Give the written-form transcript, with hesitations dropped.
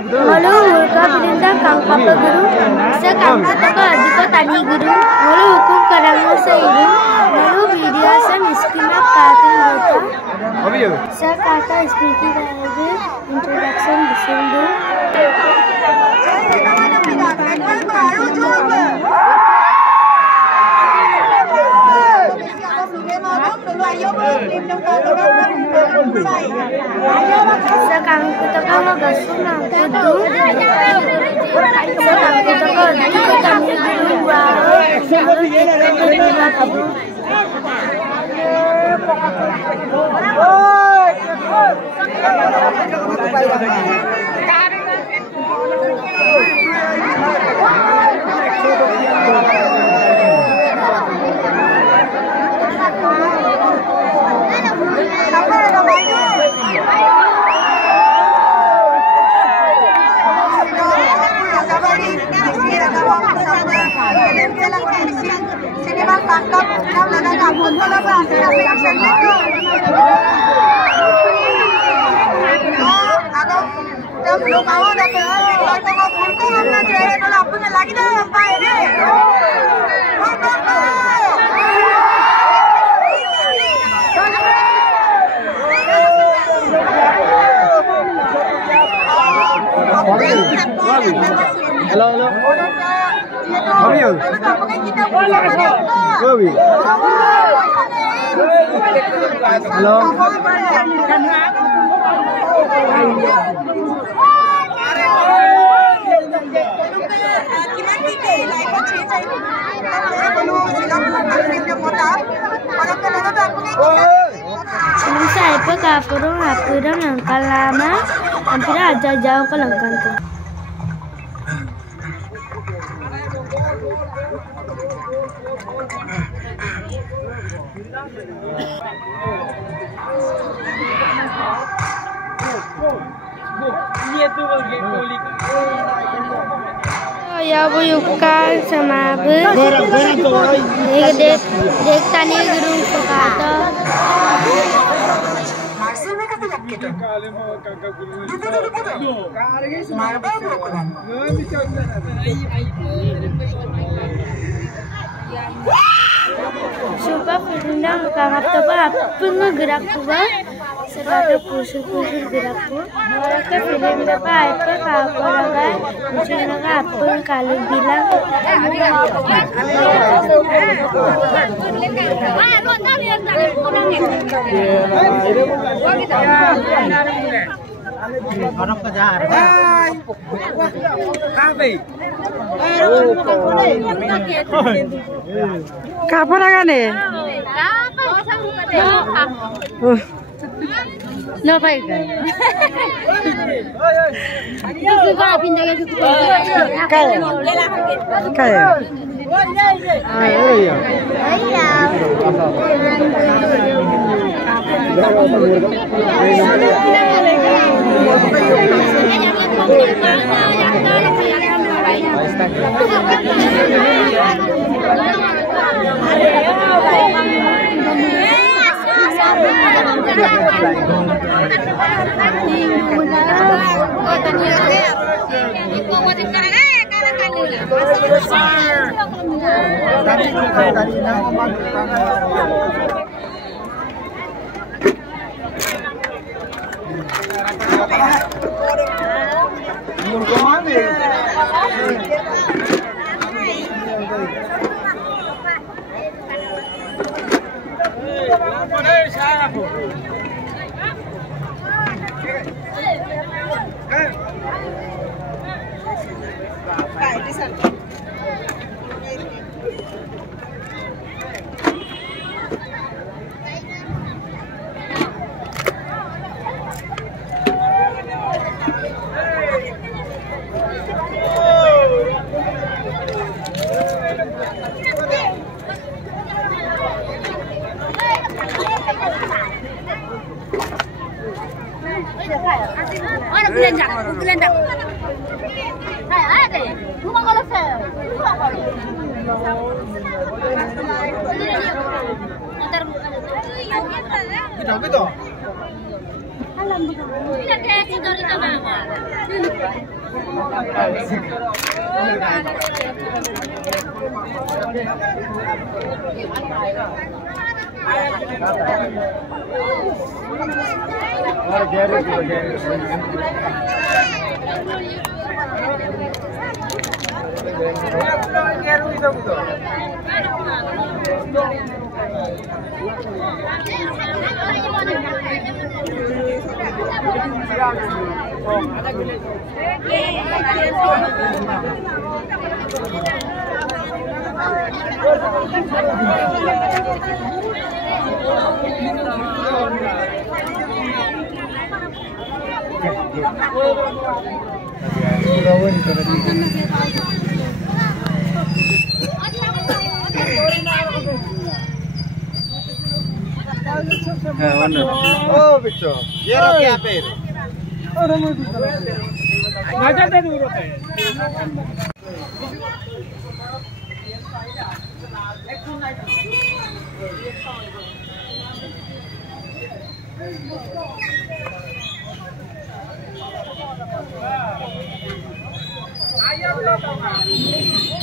Ngolu Murka Perintah Kang Papa Guru Sekang Ketaka Adiko Tani Guru Ngolu Hukum Karangmu Seiru Ngolu Video Se Miskimat Katin Gota Sekata Smriti Rahayu Introduction Bisindu Sekang Ketaka Magasuna Kudu Sekang Ketaka Adiko Tani Guru Ngolu Ketaka Hello. How are you? Hello. Sebelum saya ke Apurung langkah lama, hampir aja jauh ke langkah tu. Ya buyukan sama bu, dek tani gerung sekata. Suka perundang kangat teba pengegerak tuba sekata pusur gerak tu. Mereka film berapa apa kau ragai muncul naga apa kalau bilang. Orang kejar. Kafe. Kapan akan ni? No baik. Itu kau pindah ke situ. Kaya. Ayah. Gelendang. Ada. Rumah kalau saya. Rumah kalau. Motor. Kita betul. Oh, bicho. Quiero que hacer. Ayo,